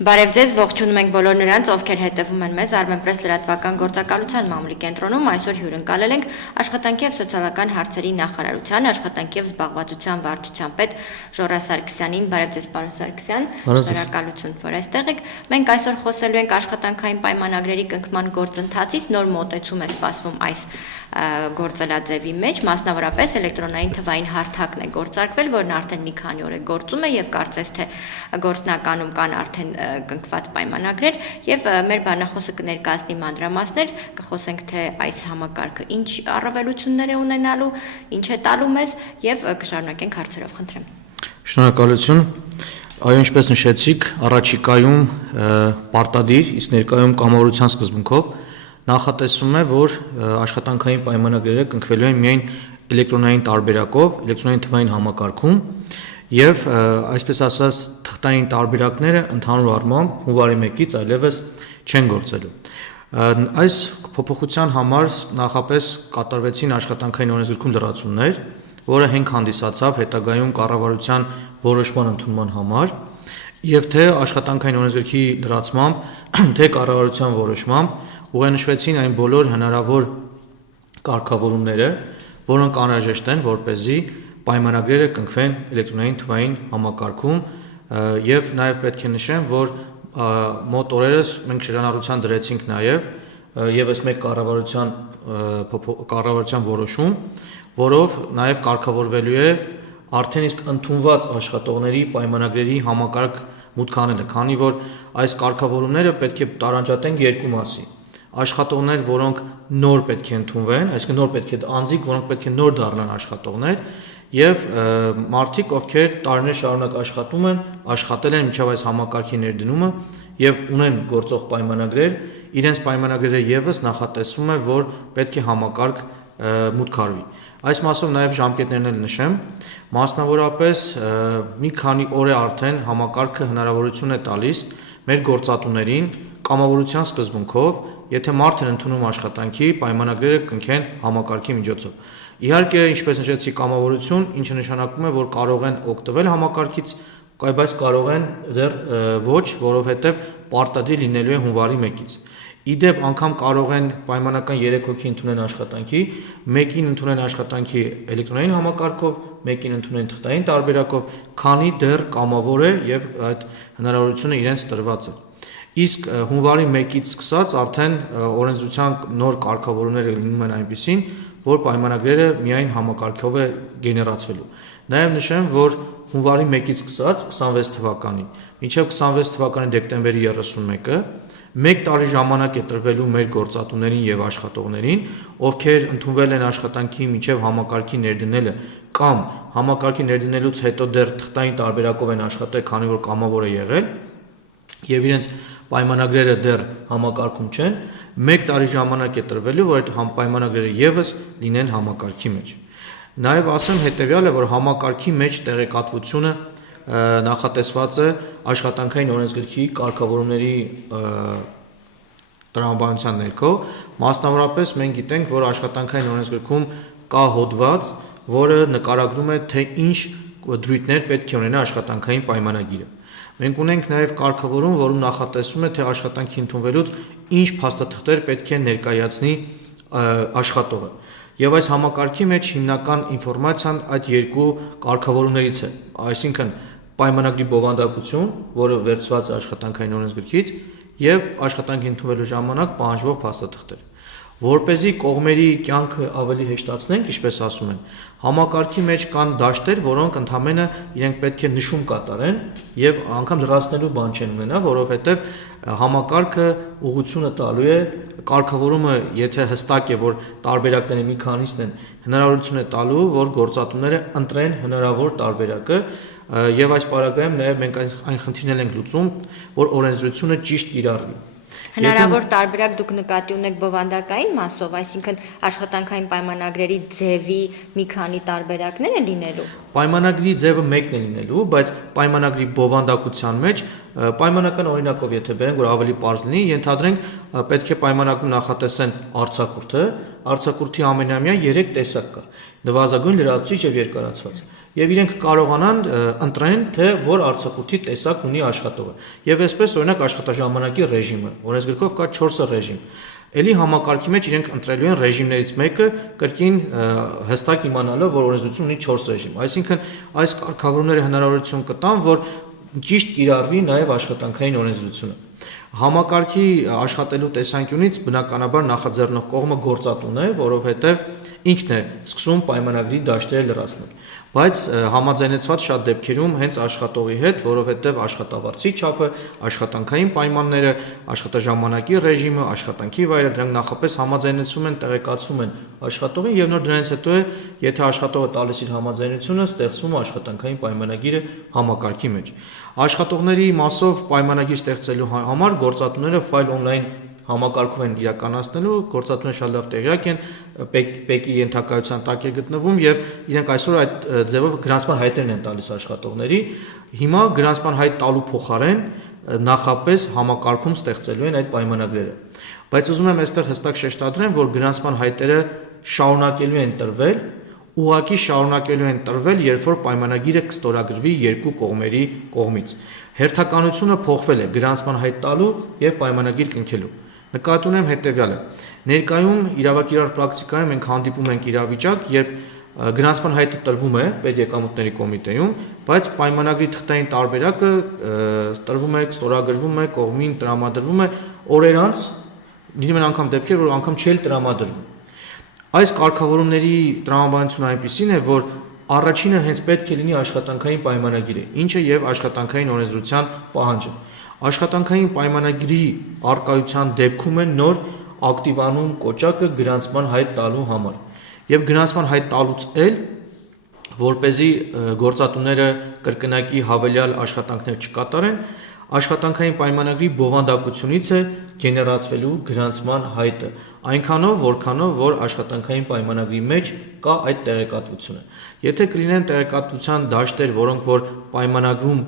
Բարև ձեզ, ողջունում ենք բոլոր նրանց, ովքեր հետևում են մեզ Armenpress լրատվական գործակալության մամուլի կենտրոնում, այսօր հյուրընկալել ենք աշխատանքի և սոցիալական հարցերի նախարարության, աշխատանքի և զբաղվածության վարչության պետ Ժորա Սարգսյանին։ Բարև ձեզ, պարոն Սարգսյան, շնորհակալություն, որ այստեղ եք։ Մենք այսօր խոսելու ենք աշխատանքային պայմանագրերի կնքման գործընթացից, նոր մոտեցում է սպասվում այս գործելաձևի մեջ, մասնավորապես էլեկտրոնային թվային հարթակն է գործարկվել, որն արդեն մի քանի օր է գործում է եւ կարծես թե գործնականում կան արդեն կնքված պայմանագրեր եւ մեր բանախոսը կներկայացնի մանրամասներ, կխոսենք թե այս համակարգը ինչ առավելություններ է ունենալու, ինչ է տալու մեզ եւ կշարունակենք հարցերով, խնդրեմ։ Շնորհակալություն։ Այո, ինչպես նշեցիք, առաջիկայում պարտադիր, իսկ ներկայում կամավորության սկզբունքով նախատեսվում է, որ աշխատանքային պայմանագրերը կնքվելու են միայն էլեկտրոնային տարբերակով, էլեկտրոնային թվային համակարգում եւ այսպես ասած թղթային տարբերակները ընդհանուր առմամբ հունվարի 1-ից այլևս չեն գործելու։ Այս փոփոխության համար նախապես կատարվեցին աշխատանքային օրենսգրքում լրացումներ, որը հենք հանդիսացավ հետագայում կառավարության որոշման ընդունման համար եւ թե աշխատանքային օրենսգրքի լրացմամբ, թե կառավարության որոշմամբ ուղենշվեցին այն բոլոր հնարավոր կարգավորումները, որոնք անհրաժեշտ են, որպեսզի պայմանագրերը կնքվեն էլեկտրոնային թվային համակարգում եւ նաեւ պետք է նշեմ, որ մոտ օրերս մենք շրջանառության դրեցինք նաեւ եւս մեկ կառավարության որոշում, որով նաեւ կարգավորվելու է արդեն իսկ ընդունված աշխատողների պայմանագրերի համակարգ մուտք անելը, քանի որ այս կարգավորումները պետք է տարանջատենք երկու մասի։ Աշխատողներ, որոնք նոր պետք է ընդունվեն, այսինքն նոր պետք է անձիկ, որոնք պետք է նոր դառնան աշխատողներ, եւ մարդիկ, ովքեր տարիներ շարունակ աշխատում են, աշխատել են մինչև այս համակարգի ներդնումը եւ ունեն գործող պայմանագրեր, իրենց պայմանագրերը եւս նախատեսվում է, որ պետք է համակարգ մուտք արվի։ Այս մասով նաեւ ժամկետներն էլ նշեմ, մասնավորապես մի քանի օր է արդեն համակարգը հնարավորություն է տալիս մեր գործատուներին կամավորության սկզբունքով, եթե մարդ են ընդունում աշխատանքի, պայմանագրերը կնքեն համակարգի միջոցով։ Իհարկե, ինչպես նշեցի, կամավորություն, ինչը նշանակում է, որ կարող են օգտվել համակարգից, բայց կարող են դեռ ոչ, որովհետև պարտադիր լինելու է հունվարի 1-ից։ Իդեպ անգամ կարող են պայմանական 3 հոգի ընդունեն աշխատանքի, մեկին ընդունեն աշխատանքի էլեկտրոնային համակարգով, մեկին ընդունեն թղթային տարբերակով, քանի դեռ կամավոր է եւ այդ հնարավորությունը իրենց տրված է։ Իսկ հունվարի 1-ից սկսած արդեն օրենսդրության նոր կարգավորումները լինում են այնպիսին, որ պայմանագրերը միայն համակարգով է գեներացվելու։ Նաև նշեմ, որ հունվարի 1-ից սկսած 26 թվականի, մինչև 26 թվականի դեկտեմբերի 31-ը 1 տարի ժամանակ է տրվելու մեր գործատուներին եւ աշխատողներին, ովքեր ընդունվել են աշխատանքի մինչև համակարգի ներդնելը կամ համակարգի ներդնելուց հետո դեռ թղթային տարբերակով են աշխատել, քանի որ կամավոր է եղել եւ իրենց պայմանագրերը դեռ համակարգում չեն, 1 տարի ժամանակ է տրվելու, որ այդ պայմանագրերը եւս լինեն համակարգի մեջ։ Նաեւ ասեմ հետեւյալը, որ համակարգի մեջ տեղեկատվությունը նախատեսված է աշխատանքային օրենսգրքի կարգավորումների տրամաբանության ներքո, մասնավորապես մենք գիտենք, որ աշխատանքային օրենսգրքում կա հոդված, որը նկարագրում է, թե ինչ դրույթներ պետք է ունենա աշխատանքային պայմանագիրը։ Մենք ունենք նաև կարգավորում, որում նախատեսվում է, թե աշխատանքի ընդունվելուց ինչ փաստաթղթեր պետք է ներկայացնի աշխատողը։ Եվ այս համակարգի մեջ հիմնական ինֆորմացիան այդ երկու կարգավորումներից է, այսինքն պայմանագրի բովանդակություն, որը վերցված է աշխատանքային օրենսգրքից, եւ աշխատանքի ընդունվելու ժամանակ պահանջվող փաստաթղթեր։ Որպեսզի կողմերի կյանքը ավելի հեշտացնենք, ինչպես ասում են, համակարգի մեջ կան դաշտեր, որոնք ընդհանրապես իրենք պետք է նշում կատարեն եւ անգամ լրացնելու բան չեն ունենա, որովհետեւ համակարգը ուղղությունը տալու է, կարգավորումը, եթե հստակ է, որ տարբերակները մի քանիսն են, հնարավորություն է տալու, որ գործատուները ընտրեն հնարավոր տարբերակը եւ այս պարագայում նաեւ մենք այն խնդիրներ ենք լուծում, որ օրենսդրությունը ճիշտ կիրառվի։ Հնարավոր տարբերակ դուք նկատի ունեք բովանդակային մասով, այսինքն աշխատանքային պայմանագրերի ձևի մի քանի տարբերակներ են լինելու։ Պայմանագրի ձևը մեկն է լինելու, բայց պայմանագրի բովանդակության մեջ պայմանական օրինակով եթե բերենք, որ ավելի պարզ լինի, ենթադրենք պետք է պայմանագրում նախատեսեն արձակուրդը, արձակուրդի ամենամյա 3 տեսակ կա՝ նվազագույն, լրացուցիչ եւ երկարացված։ եւ իրենք կարողանան ընտրեն, թե որ արձակուրդի տեսակ ունի աշխատողը։ Եվ այսպես օրինակ աշխատաժամանակի ռեժիմը, օրենսգրքով կա 4 ռեժիմ։ Էլի համակարգի մեջ իրենք ընտրելու են ռեժիմներից մեկը կրկին հստակ իմանալով, որ օրենսդրությունը ունի 4 ռեժիմ։ Այսինքն այս կարգավորումները հնարավորություն կտան, որ ճիշտ կիրառվի նաև աշխատանքային օրենսդրությունը։ Համակարգի աշխատելու տեսանկյունից բնականաբար նախաձեռնող կողմը գործատուն է, որովհետև ինքն է սկսում պայմանագրի դաշտերը լրացնել։ Բայց համաձայնեցված շատ դեպքերում հենց աշխատողի հետ, որովհետև աշխատավարձի չափը, աշխատանքային պայմանները, աշխատաժամանակի ռեժիմը, աշխատանքի վայրը դրանք նախապես համաձայնեցում են, տեղեկացում են աշխատողին եւ նոր դրանից հետո է, եթե աշխատողը տալիս իր համաձայնությունը, ստեղծվում է աշխատանքային պայմանագիրը համակարգի մեջ։ Աշխատողների մասով պայմանագիր ստեղծելու համար գործատուները ֆայլ on-line համակարգով են իրականացնելու, գործատուները շատ լավ տեղյակ են, ՊԵԿ-ի ենթակայության տակ է գտնվում եւ իրենք այսօր այդ ձևով գրանցման հայտերն են տալիս աշխատողների։ Հիմա գրանցման հայտ տալու փոխարեն նախապես համակարգում ստեղծելու են այդ պայմանագրերը։ Բայց ուզում եմ այստեղ հստակ շեշտադրեմ, որ գրանցման հայտերը շարունակելու են տրվել, ուղղակի շարունակելու են տրվել, երբ որ պայմանագիրը կստորագրվի երկու կողմերի կողմից։ Հերթականությունը փոխվել է գրանցման հայտ տալու եւ պայմանագիր կնքելու։ Նկատի ունեմ հետևյալը. ներկայում իրավակիրառ պրակտիկայում մենք հանդիպում ենք իրավիճակ, երբ գրանցման հայտը տրվում է պետեկամուտների կոմիտեում, բայց պայմանագրի թղթային տարբերակը տրվում է, ստորագրվում է, կողմին տրամադրվում է օրեր անց, լինում են անգամ դեպքեր, որ անգամ չի տրամադրվում։ Այս կարգավորումների տրամաբանությունը այնպիսին է, որ առաջինը հենց պետք է լինի աշխատանքային պայմանագիրը, ինչը եւ աշխատանքային օրենսդրության պահանջը։ Աշխատանքային պայմանագրի արկայության դեպքում է նոր ակտիվանում կոճակը գրանցման հայտ տալու համար։ Եվ գրանցման հայտ տալուց էլ, որպեսզի գործատուները կրկնակի հավելյալ աշխատանքներ չկատարեն, աշխատանքային պայմանագրի բովանդակությունից է գեներացվելու գրանցման հայտը, այնքանով, որքանով, որ աշխատանքային պայմանագրի մեջ կա այդ տեղեկատվությունը։ Եթե կլինեն տեղեկատվության դաշտեր, որոնք որ պայմանագրում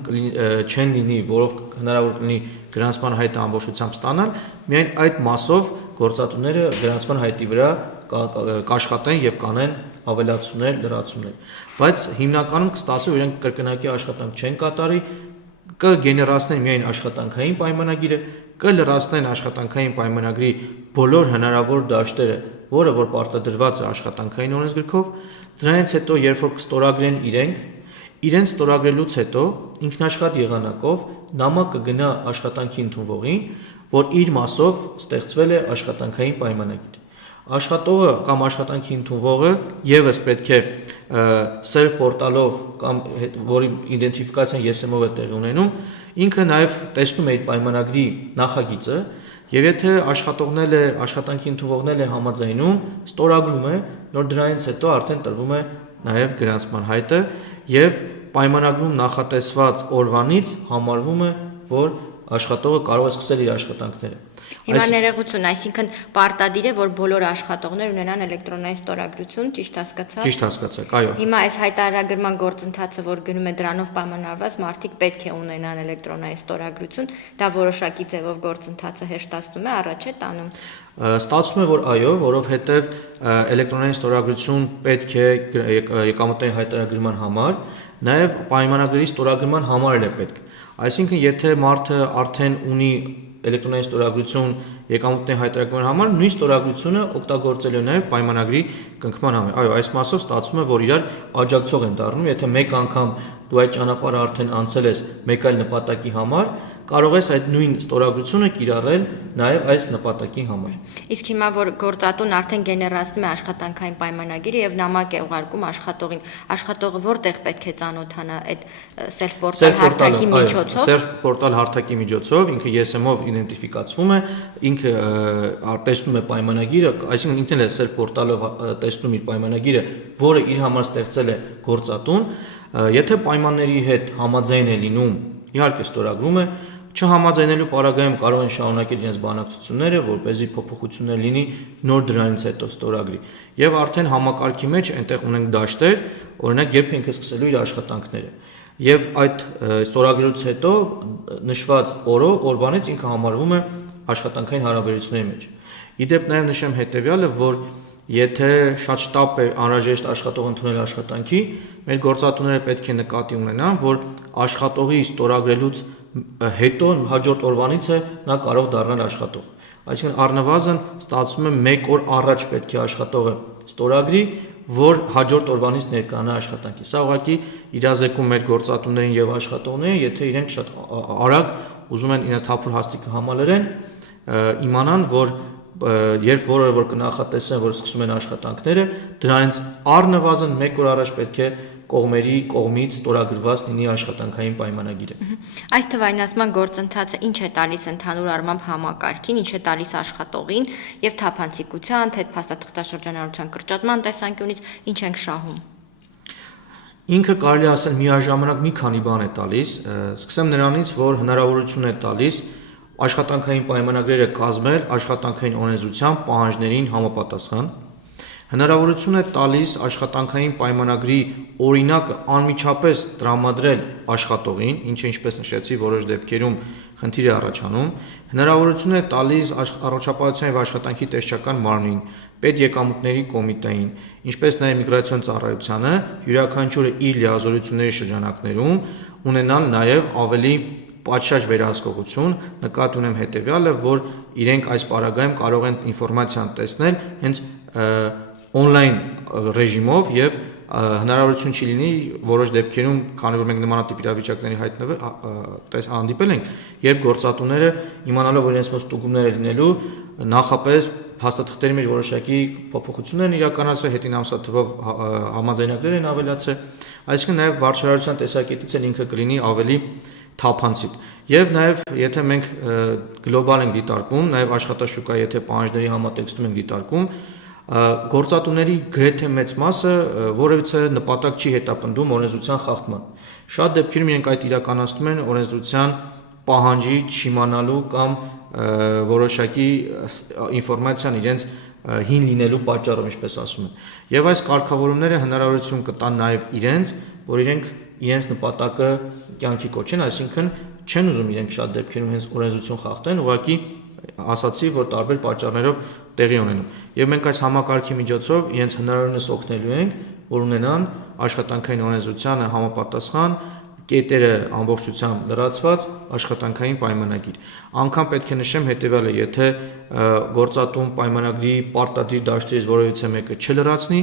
չեն լինի, որով հնարավոր կլինի գրանցման հայտը ամբողջությամբ ստանալ, միայն այդ մասով գործատուները գրանցման հայտի վրա կաշխատեն եւ կանեն ավելացումներ, լրացումներ։ Բայց հիմնականում կստացվի, որ իրենք կրկնակի աշխատանք չեն կատարի, կգեներացնեն միայն աշխատանքային պայմանագիրը, կլրացնեն աշխատանքային պայմանագրի բոլոր հնարավոր դաշտերը, որը որ պարտադրված է աշխատանքային օրենսգրքով, դրանից հետո երբ որ կստորագրեն իրենց ստորագրելուց հետո ինքնաշխատ եղանակով նամակ կգնա աշխատանքի ընդունվողին, որ իր մասով ստեղծվել է աշխատանքային պայմանագիր։ Աշխատողը կամ աշխատանքի ընդունվողը եւս պետք է self portal-ով կամ որի իդենտիֆիկացիան YSM-ով է տեղի ունենում, ինքը նաեւ տեսնում է այդ պայմանագրի նախագիծը եւ եթե աշխատանքի ընդունվողն է համաձայնում, ստորագրում է, նոր դրանից հետո արդեն տրվում է նաեւ գրանցման հայտը եւ պայմանագրում նախատեսված օրվանից համարվում է, որ աշխատողը կարող է սկսել իր աշխատանքները։ Հիմա ներողություն, այսինքն պարտադիր է, որ բոլոր աշխատողներ ունենան էլեկտրոնային ստորագրություն, ճիշտ հասկացա՞։ Ճիշտ հասկացաք, այո։ Հիմա այս հայտարարագրման գործընթացը, որ գնում է դրանով պայմանավորված, մարդիկ պետք է ունենան էլեկտրոնային ստորագրություն, դա որոշակի ձևով գործընթացը հեշտացնում է, առաջ է տանում։ Ստացվում է, որ այո, որովհետև էլեկտրոնային ստորագրություն պետք է եկամուտային հայտարարագրման համար, նաև պայմանագրի ստորագրման համար էլ է պետք։ Այսինքն, եթե մարդը արդեն ունի էլեկտրոնային ստորագրություն եկամուտների հայտարարման համար, նույն ստորագրությունը օգտագործելու է նաև պայմանագրի կնքման համար։ Այո, այս մասով ստացվում է, որ իրար աջակցող են դառնում, եթե մեկ անգամ դու այդ ճանապարհը արդեն անցել ես մեկ այլ նպատակի համար, կարող ես այդ նույն ստորագրությունը կիրառել նաև այս նպատակի համար։ Իսկ հիմա որ գործատուն արդեն գեներացնում է աշխատանքային պայմանագիրը եւ նամակ է ուղարկում աշխատողին, աշխատողը որտեղ պետք է ծանոթանա այդ self portal հարթակի միջոցով։ Self portal հարթակի միջոցով ինքը YSM-ով իդենտիֆիկացվում է, ինքը տեսնում է պայմանագիրը, այսինքն ինքն էլ է self portal-ով տեսնում իր պայմանագիրը, որը իր համար ստեղծել է գործատուն, եթե պայմանների հետ համաձայն է լինում, իհարկե ստորագրում է, չհամաձայնելու պարագայում կարող են շարունակել իրենց բանակցությունները, որպեսզի փոփոխություններ լինի նոր դրանից հետո ստորագրի։ Եվ արդեն համակարգի մեջ այնտեղ ունենք դաշտեր, օրինակ երբ ինքը սկսելու իր աշխատանքները։ Եվ այդ ստորագրելուց հետո նշված օրվանից ինքը համարվում է աշխատանքային հարաբերությունների մեջ։ Իդեպ նաև նշեմ հետևյալը, որ եթե շատ շտապ է անհրաժեշտ աշխատող ընդունել աշխատանքի, մեր գործատուները պետք է նկատի ունենան, որ աշխատողի ստորագրելուց հետո հաջորդ օրվանից է նա կարող դառնալ աշխատող։ Այսինքն առնվազն ստացվում է 1 օր առաջ պետք է աշխատողը ստորագրի, որ հաջորդ օրվանից ներկայանա աշխատանքի։ Սա ուղղակի իրազեկում մեր գործատուներին եւ աշխատողներին, եթե իրենք շատ արագ ուզում են իրենց թափուր հաստիկը համալրեն, իմանան, որ երբ որը որ կնախատեսեն, որ սկսում են աշխատանքները, դրանից առնվազն 1 օր առաջ պետք է կողմերի կողմից ստորագրված լինի աշխատանքային պայմանագիրը։ Այս թվայնացման գործընթացը ինչ է տալիս ընդհանուր առմամբ համակարգին, ինչ է տալիս աշխատողին եւ թափանցիկության, թե փաստաթղթաշրջանառության կրճատման տեսանկյունից ինչ ենք շահում։ Ինքը կարելի ասել միաժամանակ մի քանի բան է տալիս, սկսեմ նրանից, որ հնարավորություն է տալիս աշխատանքային պայմանագրերը կազմել աշխատանքային օրենսդրության պահանջներին համապատասխան, հնարավորություն է տալիս աշխատանքային պայմանագրի օրինակը անմիջապես տրամադրել աշխատողին, ինչը ինչպես նշեցի, որոշ դեպքերում խնդիր է առաջանում, հնարավորություն է տալիս առողջապահության եւ աշխատանքի տեսչական մարմնին, պետեկամուտների կոմիտեին, ինչպես նաեւ միգրացիոն ծառայությանը յուրաքանչյուրը իր լիազորությունների շրջանակներում ունենալ նաեւ ավելի պատշաճ վերահսկողություն, նկատի ունեմ հետեւյալը, որ իրենք այս պարագայում կարող են ինֆորմացիան տեսնել հենց on-line ռեժիմով եւ հնարավորություն չի լինի որոշ դեպքերում, քանի որ մենք նմանատիպ իրավիճակների հանդիպել ենք, երբ գործատուները իմանալով որ իրենց մոտ ստուգումներ է լինելու, նախապես փաստաթղթերի մեջ որոշակի փոփոխություններ են իրականացրել, հետին ամսաթվով համաձայնագրեր են ավելացրել, այսինքն նաեւ վարչարարության տեսակետից էլ ինքը կլինի ավելի թափանցիկ։ Եվ նաև եթե մենք գլոբալ ենք դիտարկում, նաև աշխատաշուկայի եթե պահանջների համատեքստում ենք դիտարկում, գործատուների գրեթե մեծ մասը որևիցե նպատակ չի հետապնդում օրենսդրության խախտման։ Շատ դեպքերում իրենք այդ իրականացնում են օրենսդրության պահանջի չիմանալու կամ որոշակի ինֆորմացիան իրենց հին լինելու պատճառով, ինչպես ասում են։ Եվ այս կարգավորումները հնարավորություն կտան նաև իրենց, որ իրենց նպատակը կյանքի կոչեն, այսինքն չեն ուզում իրենք շատ դեպքերում հենց օրենսդրություն խախտեն, ուղղակի ասացի, որ տարբեր պատճառներով տեղի ունենում։ Եվ մենք այս համակարգի միջոցով իրենց հնարավորինս օգնելու ենք, որ ունենան աշխատանքային օրենսդրությանը համապատասխան կետերը ամբողջությամբ լրացված աշխատանքային պայմանագիր։ Անկամ պետք է նշեմ հետևյալը, եթե գործատուն պայմանագրի պարտադիր դաշտերից որևիցե մեկը չլրացնի,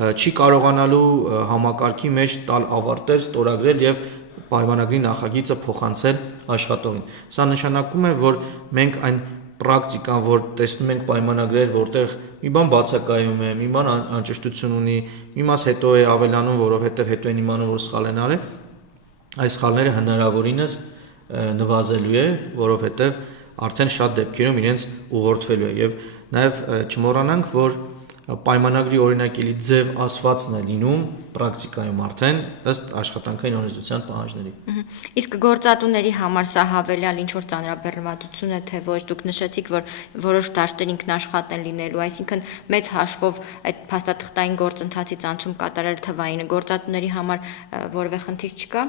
չի կարողանալու համակարգի մեջ տալ ավարտել, ստորագրել եւ պայմանագրի նախագիծը փոխանցել աշխատողին։ Սա նշանակում է, որ մենք այն պրակտիկան, որ տեսնում ենք պայմանագրեր, որտեղ մի բան բացակայում է, մի բան անճշտություն ունի, մի մաս հետո է ավելանում, որովհետեւ հետո են իմանում, որ սխալ են արել, այս սխալները հնարավորինս նվազելու է, որովհետեւ արդեն շատ դեպքերում իրենց ուղղորդվելու է եւ նաեւ չմոռանանք, որ պայմանագրի օրինակելի ձև ասվածն է լինում պրակտիկայում արդեն ըստ աշխատանքային օրենսդրության պահանջների։ Իսկ գործատուների համար սա հավելյալ ինչ որ ծանրաբեռնվածություն է, թե ոչ, դուք նշեցիք, որ որոշ դաշտեր ինքնաշխատ են լինելու, այսինքն մեծ հաշվով այդ փաստաթղթային գործընթացից անցում կատարել թվայինը գործատուների համար որևէ խնդիր չկա։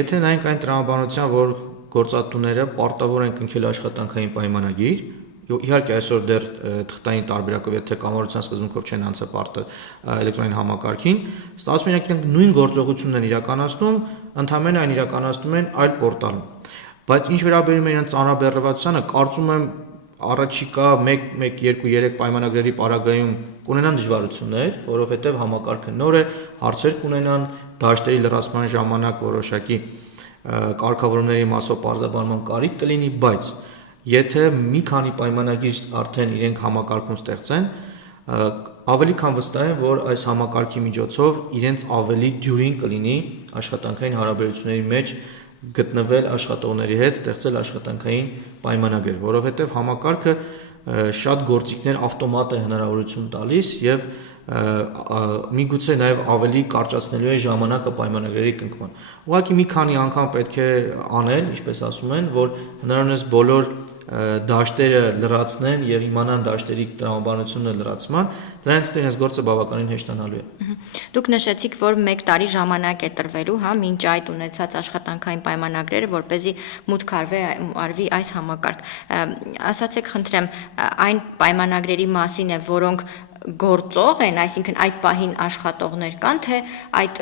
Եթե նայենք այն տրամաբանության, որ գործատուները պարտավոր են կնքել աշխատանքային պայմանագիր, իհարկե այսօր դեռ թղթային տարբերակով եթե կամավորության սկզբունքով չեն անցապարտը էլեկտրոնային համակարգին, ստացվում է իրենք նույն գործողությունն են իրականացնում, ընդհանրապես այն իրականացնում են այլ պորտալում։ Բայց ինչ վերաբերում է իրենց ծանրաբեռնվածությանը, կարծում եմ առաջիկա 1, 2, 3 պայմանագրերի պարագայում կունենան դժվարություններ, որովհետև համակարգը նոր է, հարցեր կունենան, դաշտերի լրացման ժամանակ որոշակի կարգավորումների մասով պարզաբանման կարիք կլինի, բայց եթե մի քանի պայմանագիր արդեն իրենք համակարգում ստեղծեն, ավելի քան վստահ եմ, որ այս համակարգի միջոցով իրենց ավելի դյուրին կլինի աշխատանքային հարաբերությունների մեջ գտնվել աշխատողների հետ, ստեղծել աշխատանքային պայմանագրեր, որովհետև համակարգը շատ գործիքներ ավտոմատ է հնարավորություն տալիս եւ միգուցե նաև ավելի կարճացնելու է ժամանակը պայմանագրերի կնքման։ Ուղղակի մի քանի անգամ պետք է անել, ինչպես ասում են, որ հնարավորինս բոլոր դաշտերը լրացնեն եւ իմանան դաշտերի տրամաբանությունը լրացման, դրանից հետո իրենց գործը բավականին հեշտանալու է։ Դուք նշեցիք, որ 1 տարի ժամանակ է տրվելու, հա, մինչ այդ ունեցած աշխատանքային պայմանագրերը, որպեսզի մուտք արվի այս համակարգ։ Ասացեք, խնդրեմ, այն պայմանագրերի մասին է, որոնք գործող են, այսինքն այդ պահին աշխատողներ կան, թե այդ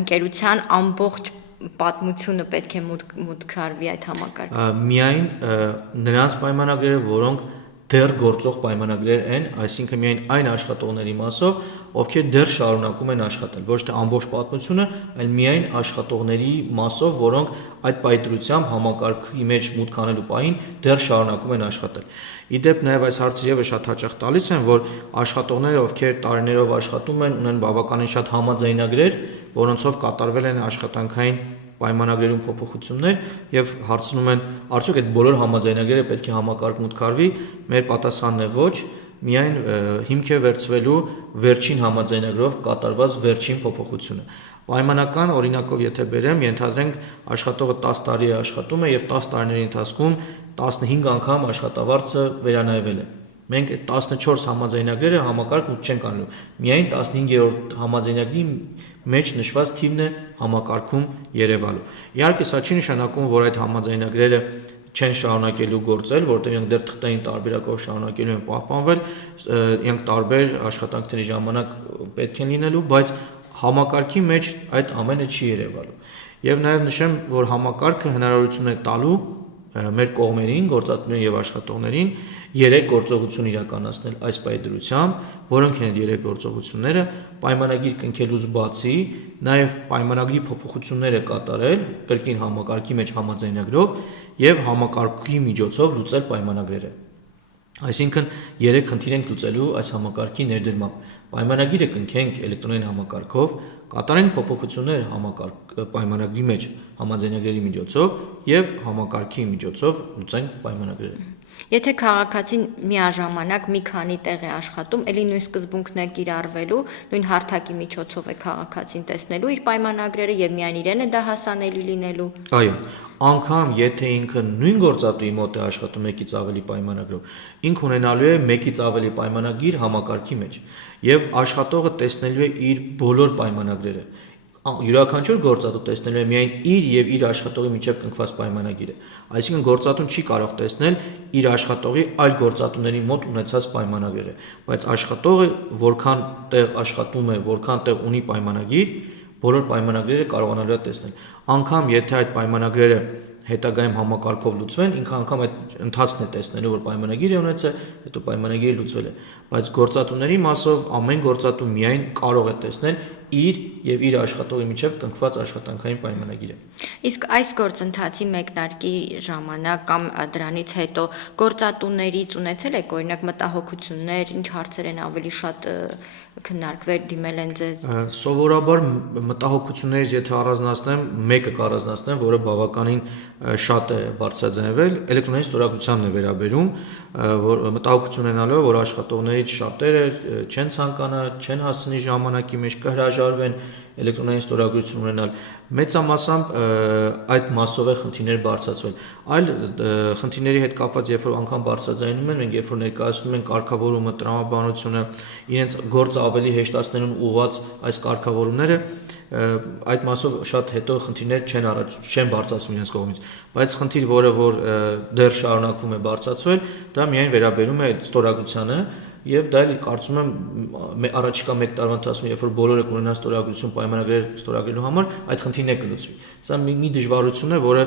ընկերության ամբողջ պատմությունը պետք է մուտք արվի այդ համակարգը։ Միայն նրանց պայմանագրերը, որոնք դեռ գործող պայմանագրեր են, այսինքն միայն այն աշխատողների մասով, ովքեր դեռ շարունակում են աշխատել, ոչ թե ամբողջ պատմությունը, այլ միայն աշխատողների մասով, որոնք այդ պայծրությամբ համակարգի մեջ մուտք անելու պահին դեռ շարունակում են աշխատել։ Իդեպ նաև այս հարցը եւս շատ հաճախ տալիս են, որ աշխատողները, ովքեր տարիներով աշխատում են, ունեն բավականին շատ համաձայնագրեր, որոնցով կատարվել են աշխատանքային պայմանագրերում փոփոխություններ եւ հարցնում են արդյոք այդ բոլոր համաձայնագրերը պետք է համակարգ մուտք արվի, մեր պատասխանն է ոչ, միայն հիմք է վերցվելու վերջին համաձայնագրով կատարված վերջին փոփոխությունը։ Պայմանական օրինակով եթե բերեմ, ենթադրենք աշխատողը 10 տարի է աշխատում է եւ 10 տարիների ընթացքում 15 անգամ աշխատավարձը վերանայվել է։ Մենք այդ 14 համաձայնագրերը համակարգ մուտք չենք անելու։ Միայն 15-րդ համաձայնագրի մեջ նշված թիվն է համակարգում երևալու։ Իհարկե սա չի նշանակում, որ այդ համաձայնագրերը չեն շարունակելու գործել, որտեղ իրենք դեռ թղթային տարբերակով շարունակելու են պահպանվել, իրենք տարբեր աշխատանքների ժամանակ պետք են լինելու, բայց համակարգի մեջ այդ ամենը չի երևալու։ Եվ նաև նշեմ, որ համակարգը հնարավորություն է տալու մեր կողմերին, գործատուներին եւ աշխատողներին 3 գործողություն իրականացնել այս պայծրությամբ, որոնք են այդ 3 գործողությունները՝ պայմանագիր կնքելուց բացի, նաև պայմանագրի փոփոխությունները կատարել կրկին համակարգի մեջ համաձայնագրով եւ համակարգի միջոցով լուծել պայմանագրերը։ Այսինքն 3 խնդիր ենք լուծելու այս համակարգի ներդրմամբ։ Պայմանագիրը կնքենք էլեկտրոնային համակարգով, կատարենք փոփոխություններ պայմանագրի մեջ համաձայնագրերի միջոցով եւ համակարգի միջոցով լուծենք պայմանագրերը։ Եթե քաղաքացին միաժամանակ մի քանի տեղ է աշխատում, ելի նույն սկզբունքն է կիրառվելու, նույն հարթակի միջոցով է քաղաքացին տեսնելու իր պայմանագրերը եւ միայն իրեն է դա հասանելի լինելու։ Այո, անգամ եթե ինքը նույն գործատուի մոտ է աշխատում մեկից ավելի պայմանագրով, ինքը ունենալու է մեկից ավելի պայմանագիր համակարգի մեջ եւ աշխատողը տեսնելու է իր բոլոր պայմանագրերը։ Յուրաքանչյուր գործատու տեսնելու է միայն իր եւ իր աշխատողի միջև կնքված պայմանագիրը։ Այսինքն գործատուն չի կարող տեսնել իր աշխատողի այլ գործատուների մոտ ունեցած պայմանագրերը, բայց աշխատողը որքան տեղ աշխատում է, որքան տեղ ունի պայմանագիր, բոլոր պայմանագրերը կարողանալու է տեսնել։ Անկամ եթե այդ պայմանագրերը հետագայում համակարգով լուծվեն, ինքը անգամ այդ ընթացքն է տեսնելու, որ պայմանագիր է ունեցել, հետո պայմանագիրը լուծվել է, բայց գործատուների մասով ամեն գործատու միայն կարող է տեսնել իր եւ իր աշխատողի միջև կնքված աշխատանքային պայմանագիրը։ Իսկ այս գործընթացի մեկնարկի ժամանակ կամ դրանից հետո գործատուներից ունեցել եք օրինակ մտահոգություններ, ինչ հարցեր են ավելի շատ քննարկվել, դիմել են ձեզ։ Սովորաբար մտահոգություններից եթե առանձնացնեմ, մեկը կառանձնացնեմ, որը բավականին շատ է բարձրաձայնվել, էլեկտրոնային ստորագրությանն է վերաբերում, որ մտահոգություն ունենալով, որ աշխատողներից շատերը չեն ցանկանա, չեն հասցնի ժամանակի մեջ կհրաժարվեն էլեկտրոնային ստորագրություն ունենալ, մեծամասամբ այդ մասով է խնդիրներ բարձրացվել։ Այլ խնդիրների հետ կապված, երբ որ անգամ բարձրաձայնում են, մենք երբ որ ներկայացնում են կարգավորումը, տրամաբանությունը, իրենց գործը ավելի հեշտացնելուն ուղղված այս կարգավորումները, այդ մասով շատ հետո խնդիրներ չեն բարձրացվում իրենց կողմից, բայց խնդիր, որը որ դեռ շարունակվում է բարձրացվել, դա միայն վերաբերում է ստորագրությանը եւ դա էլ կարծում եմ առաջիկա 1 տարվա ընթացքում, երբ որ բոլորը կունենան ստորագրություն պայմանագրեր ստորագրելու համար, այդ խնդիրն է կլուծվի։ Սա մի դժվարություն է, որը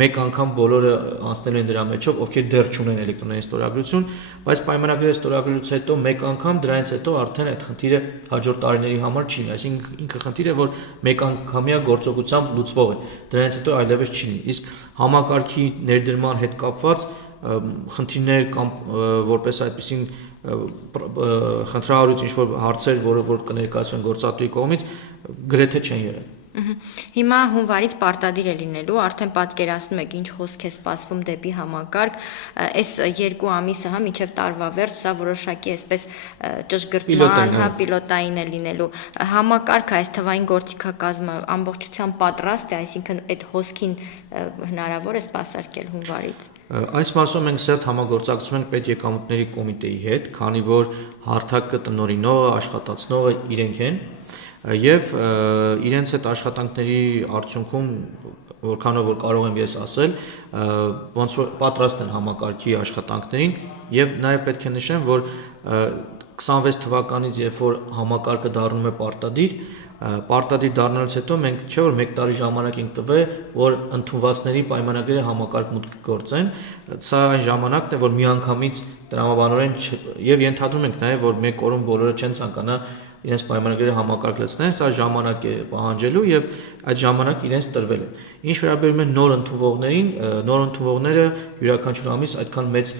մեկ անգամ բոլորը անցնելու են դրա մեջով, ովքեր դեռ չունեն էլեկտրոնային ստորագրություն, բայց պայմանագրերը ստորագրելուց հետո մեկ անգամ դրանից հետո արդեն այդ խնդիրը հաջորդ տարիների համար չի լինի, այսինքն ինքը խնդիր է, որ մեկ անգամյա գործողությամբ լուծվող է, դրանից հետո այլևս չի լինի։ Իսկ համակարգի ներդրման հետ կապված խնդիրներ կամ որպես այդպեսին խնդրահարույց ինչ-որ հարցեր, որ կներկայացվեն գործատուի կողմից, գրեթե չեն եղել։ Հիմա հունվարից պարտադիր է լինելու, արդեն պատկերացնում եք ինչ հոսք է սպասվում դեպի համակարգ, այս 2 ամիսը հա մինչև տարվա վերջ, սա որոշակի այսպես ճշգրտման, հա պիլոտային է լինելու։ Համակարգը այս թվային գործիքակազմը ամբողջությամբ պատրաստ է, այսինքն այդ հոսքին հնարավոր է սպասարկել հունվարից։ Այս մասով մենք սերտ համագործակցում ենք պետեկամուտների կոմիտեի հետ, քանի որ հարթակը տնօրինողը, աշխատացնողը իրենք են եւ իրենց այդ աշխատանքների արդյունքում որքանով որ կարող եմ ես ասել, ոնց որ պատրաստ են համակարգի աշխատանքներին եւ նաեւ պետք է նշեմ, որ 26 թվականից երբ որ համակարգը դառնում է պարտադիր դառնալուց հետո մենք չէ որ 1 տարի ժամանակ ենք տվել, որ ընդունվածների պայմանագրերը համակարգ մուտք գործեն, սա այն ժամանակն է, որ միանգամից տրամաբանորեն եւ ենթադրում ենք նաեւ, որ մեկ օրում բոլորը չեն ցանկանա իրենց պայմանագրերը համակարգ լցնեն, սա ժամանակ է պահանջելու եւ այդ ժամանակ իրենց տրվել է։ Ինչ վերաբերում է նոր ընդունվողներին, նոր ընդունվողները յուրաքանչյուր ամիս այդքան մեծ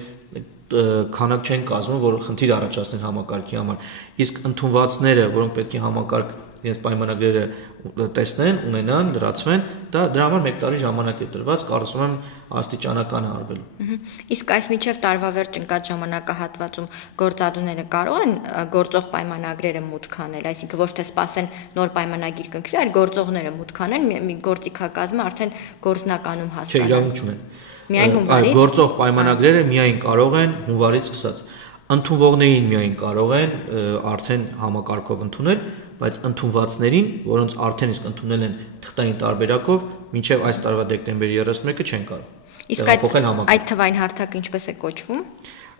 քանակ չեն կազմում, որ խնդիր առաջացնեն համակարգի համար։ Իսկ ընդունվածները, որոնք պետք է համակարգ իրենց պայմանագրերը տեսնեն, ունենան, լրացվեն, դրա համար 1 տարի ժամանակ է տրված, կարծում եմ աստիճանական է արվելու։ Իսկ այս միջև տարվա վերջ ընկած ժամանակահատվածում գործադուները կարող են գործող պայմանագրերը մուտք անել, այսինքն ոչ թե սպասեն նոր պայմանագիր կնքվի, այլ գործողները մուտք անեն, մի գործիքակազմը արդեն գործնականում հասկանան։ Չէ, իրավունք չունեն։ Միայն հունվարից։ Գործող պայմանագրերը միայն կարող են հունվարից սկսած։ Ընդունվողներին միայն կարող են արդեն համակարգով ընդունել, բայց ընդունվածներին, որոնց արդեն իսկ ընդունել են թղթային տարբերակով, մինչև այս տարվա դեկտեմբերի 31-ը չեն կարող։ Իսկ այդ թվային հարթակը ինչպես է կոչվում։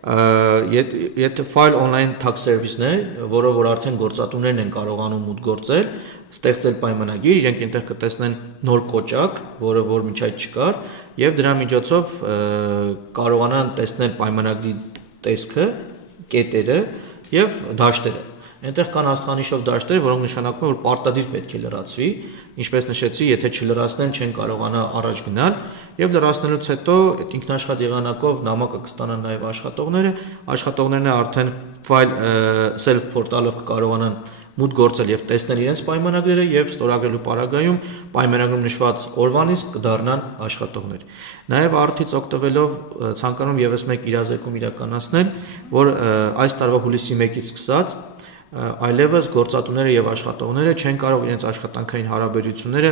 Եթե file online tax service-ն է, որով որ արդեն գործատուներն են կարողանում մուտք գործել, ստեղծել պայմանագիր, իրենք այնտեղ կտեսնեն նոր կոճակ, որը որ մինչ այդ չկար, եւ դրա միջոցով կարողանան տեսնել պայմանագրի տեսքը, կետերը եւ դաշտերը։ Այնտեղ կան աստղանիշով դաշտեր, որոնք նշանակում են, որ պարտադիր պետք է լրացվի, ինչպես նշեցի, եթե չլրացնեն, չեն կարողանա առաջ գնալ, եւ լրացնելուց հետո այդ ինքնաշխատ եղանակով նամակը կստանան նաեւ աշխատողներն արդեն file self portal-ով կկարողանան մուտք գործել եւ տեսնել իրենց պայմանագրերը եւ ստորագրելու պարագայում պայմանագրում նշված օրվանից կդառնան աշխատողներ։ Նաեւ արդից օգտվելով ցանկանում եւս մեկ իրազեկում իրականացնել, որ այս տարվա հուլիսի 1-ից սկսած այլևս գործատուները եւ աշխատողները չեն կարող իրենց աշխատանքային հարաբերությունները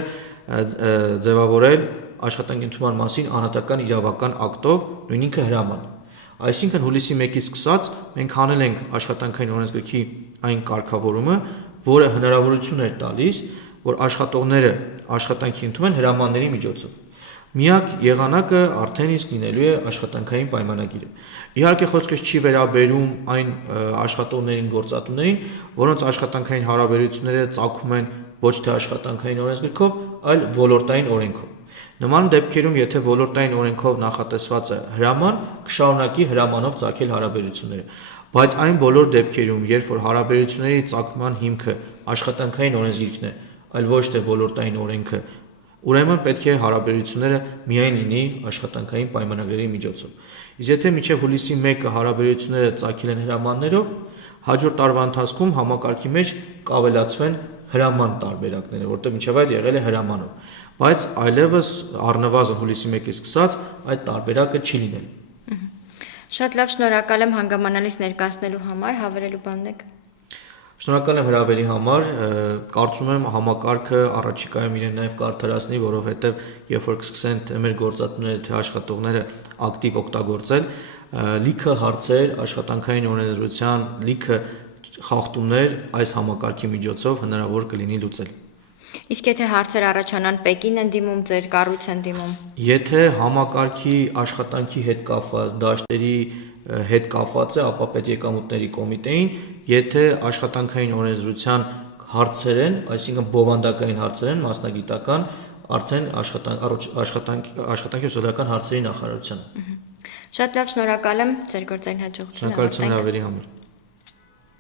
ձևավորել աշխատանքի ընդունման մասին անհատական իրավական ակտով, նույն ինքը հրաման։ Այսինքն հուլիսի 1-ից սկսած մենք հանել ենք աշխատանքային օրենսգրքի այն կարգավորումը, որը հնարավորություն էր տալիս, որ աշխատողները աշխատանքի ընդունեն հրամանների միջոցով։ Միակ եղանակը արդեն իսկ լինելու է աշխատանքային պայմանագիրը։ Իհարկե խոսքս չի վերաբերում այն աշխատողներին, գործատուներին, որոնց աշխատանքային հարաբերությունները ծագում են ոչ թե աշխատանքային օրենսգրքով, այլ ոլորտային օրենքով։ Նման դեպքերում, եթե ոլորտային օրենքով նախատեսված է հրաման, կշարունակի հրամանով ծագել հարաբերությունները։ Բայց այն բոլոր դեպքերում, երբ որ հարաբերությունների ծագման հիմքը աշխատանքային օրենսգիրքն է, այլ ոչ թե ոլորտային օրենքը, ուրեմն պետք է հարաբերությունները միայն լինի աշխատանքային պայմանագրերի միջոցով։ Իսկ եթե մինչև հուլիսի 1-ը հարաբերությունները ծագել են հրամաններով, հաջորդ տարվա ընթացքում համակարգի մեջ կավելացվեն հրաման տարբերակները, որտեղ մինչև այդ եղել է հրամանով, բայց այլևս առնվազն հուլիսի 1-ից սկսած այդ տարբերակը չի լինելու։ Շատ լավ, շնորհակալ եմ հանգամանալից ներկայացնելու համար, հավելելու բան եք։ Շնորհակալ եմ հրավերի համար, կարծում եմ համակարգը առաջիկայում իրեն նաև կարդարացնի, որովհետև երբ որ կսկսեն թե մեր գործատուները, թե աշխատողները ակտիվ օգտագործել, լիքը հարցեր, աշխատանքային օրենսդրության լիքը խախտումներ այս համակարգի միջոցով հնարավոր կլինի լուծել։ Իսկ եթե հարցեր առաջանան, Պեկին են դիմում, ձեր կառույց են դիմում։ Եթե համակարգի աշխատանքի հետ կապված, դաշտերի հետ կապված է, ապա պետեկամուտների կոմիտեին, եթե աշխատանքային օրենսդրության հարցեր են, այսինքն բովանդակային հարցեր են, մասնագիտական, արդեն աշխատանքի սոցիալական հարցերի նախարարության։ Շատ լավ, շնորհակալ եմ, ձեր գործային հաջողություն։ Շնորհակալություն հրավերի համար։